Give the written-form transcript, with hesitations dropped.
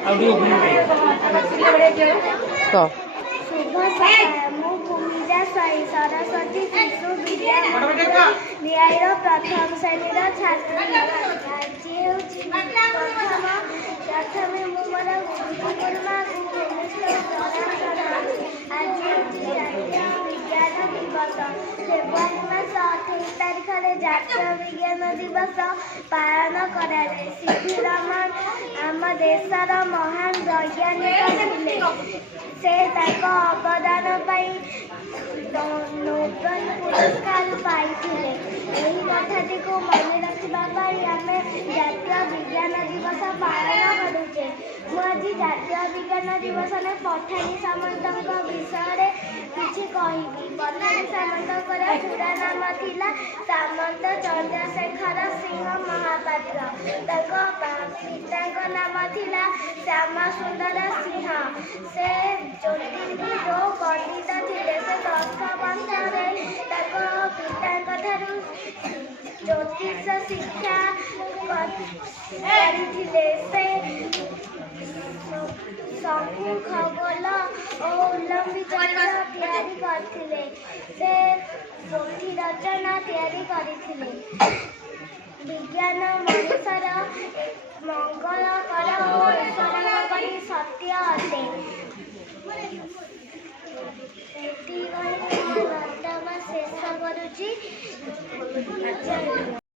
कह शुभ सकाळ मु भूमिजा साई सरस्वती शिशु विद्यालय प्रथम श्रेणी छात्री आज प्रथमे मु मोर गुरुमा आज विज्ञान दिवस फेब्रुआरी मास 28 तारिख में जातीय विज्ञान दिवस पालन कराए। सीवी रमन आम देशर महान वैज्ञानिक थे। से अवदान नोबेल पुरस्कार पाई। कथाटी को मन रखापी आम जातीय विज्ञान दिवस पालन करुचे। मुझे जातीय विज्ञान दिवस में पठानी सामंत विषय किसी कहबी। पठानी सामंत पूरा नाम थिला सामंत चंद्रशेखर सिंह महापात्र। पिता नाम थिला श्याम सुंदर सिंह। से ज्योतिर्विद और पंडित थे। से 10 वर्ष पिता ज्योतिष शिक्षा करथिले। सबु खगोल और ओलंपिक तैयारी करथिले। से पोथी रचना तैयारी करथिले। विज्ञान मनुष्यर मंगलकर और ईश्वर सत्य अटे। शेष करुची।